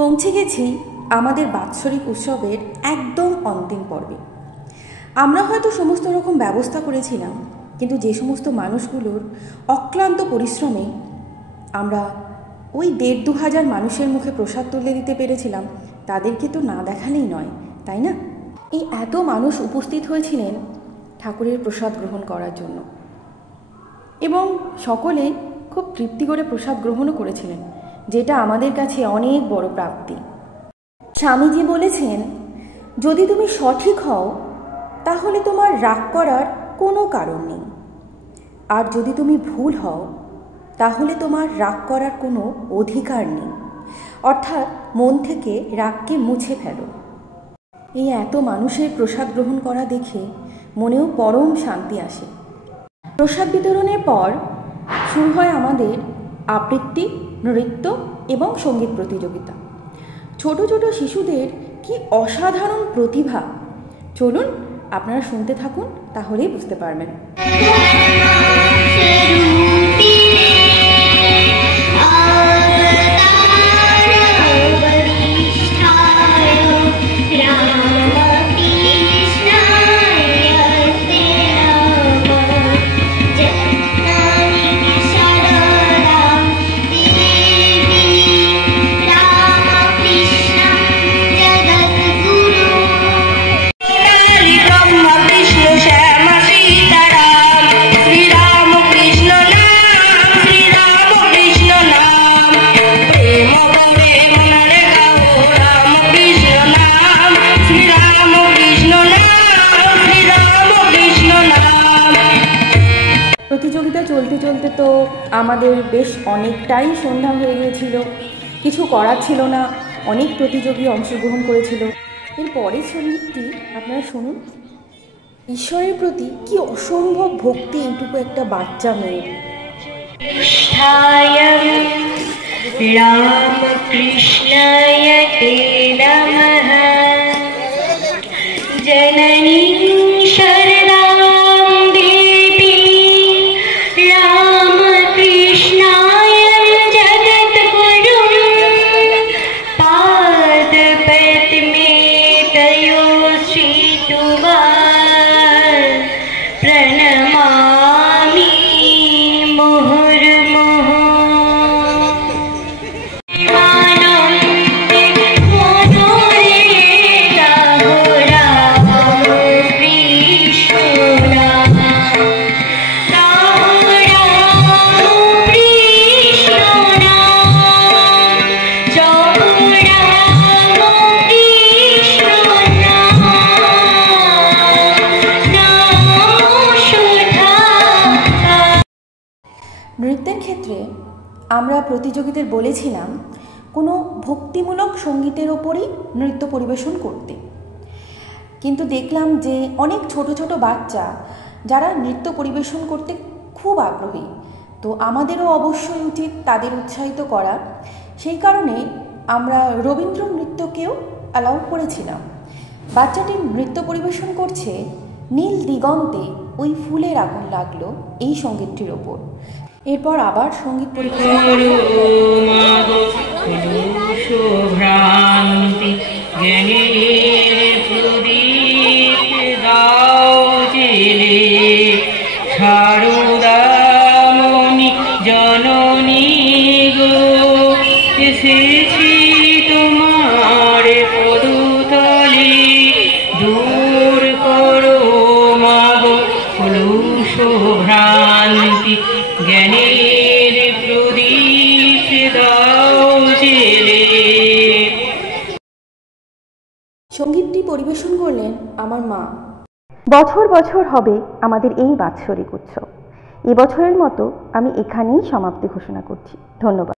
পৌঁছে গেছি আমাদের বাৎসরিক উৎসবের একদম অন্তিম পর্বে। আমরা হয়তো সমস্ত রকম ব্যবস্থা করেছিলাম, কিন্তু যে সমস্ত মানুষগুলোর অক্লান্ত পরিশ্রমে আমরা ওই ১,৫০০ মানুষের মুখে প্রসাদ তুলে দিতে পেরেছিলাম, তাদেরকে তো না দেখালেই নয়, তাই না? এই এত মানুষ উপস্থিত হয়েছিলেন ঠাকুরের প্রসাদ গ্রহণ করার জন্য, এবং সকলে খুব তৃপ্তি করে প্রসাদ গ্রহণও করেছিলেন, যেটা আমাদের কাছে অনেক বড় প্রাপ্তি। স্বামীজি বলেছেন, যদি তুমি সঠিক হও তাহলে তোমার রাগ করার কোনো কারণ নেই, আর যদি তুমি ভুল হও তাহলে তোমার রাগ করার কোনো অধিকার নেই। অর্থাৎ মন থেকে রাগকে মুছে ফেলো। এই এত মানুষের প্রসাদ গ্রহণ করা দেখে মনেও পরম শান্তি আসে। প্রসাদ বিতরণের পর শুরু হয় আমাদের আবৃত্তি, নৃত্য এবং সঙ্গীত প্রতিযোগিতা। ছোট ছোট শিশুদের কি অসাধারণ প্রতিভা! চলুন আপনারা শুনতে থাকুন, তাহলেই বুঝতে পারবেন। প্রতিযোগিতা চলতে চলতে তো আমাদের বেশ অনেকটাই সন্ধ্যা হয়ে গিয়েছিল। কিছু করার ছিল না, অনেক প্রতিযোগী অংশগ্রহণ করেছিল। এর পরের সঙ্গীতটি আপনারা শুনুন। ঈশ্বরের প্রতি কি অসম্ভব ভক্তি এইটুকু একটা বাচ্চা মেয়ের। রাম কৃষ্ণায় তে নমঃ জননী শরণাম দেবী রাম কৃষ্ণায় জগদ্গুরুম পাদ পদ্মে তዮ শ্রীতুমার প্রণমামি মুহুর্মুহুঃ। নৃত্যের ক্ষেত্রে আমরা প্রতিযোগীদের বলেছিলাম কোনো ভক্তিমূলক সঙ্গীতের ওপরই নৃত্য পরিবেশন করতে, কিন্তু দেখলাম যে অনেক ছোট ছোট বাচ্চা যারা নৃত্য পরিবেশন করতে খুব আগ্রহী, তো আমাদেরও অবশ্যই উচিত তাদের উৎসাহিত করা। সেই কারণে আমরা রবীন্দ্র নৃত্যকেও অ্যালাউ করেছিলাম। বাচ্চাটি নৃত্য পরিবেশন করছে নীল দিগন্তে ওই ফুলের আগুন লাগলো এই সঙ্গীতটির ওপর। এরপর আবার সঙ্গীত পরিবেশন জননী গো এসেছি তোমার পদতলে, দূর করো মাগো কলুষ ভ্রান্তি, জ্ঞানের প্রদীপ দাও জেলে। সঙ্গীতটি পরিবেশন করলেন আমার মা। বছর বছর হবে আমাদের এই বাৎসরিক উৎসব। এবছরের মতো আমি এখানেই সমাপ্তি ঘোষণা করছি। ধন্যবাদ।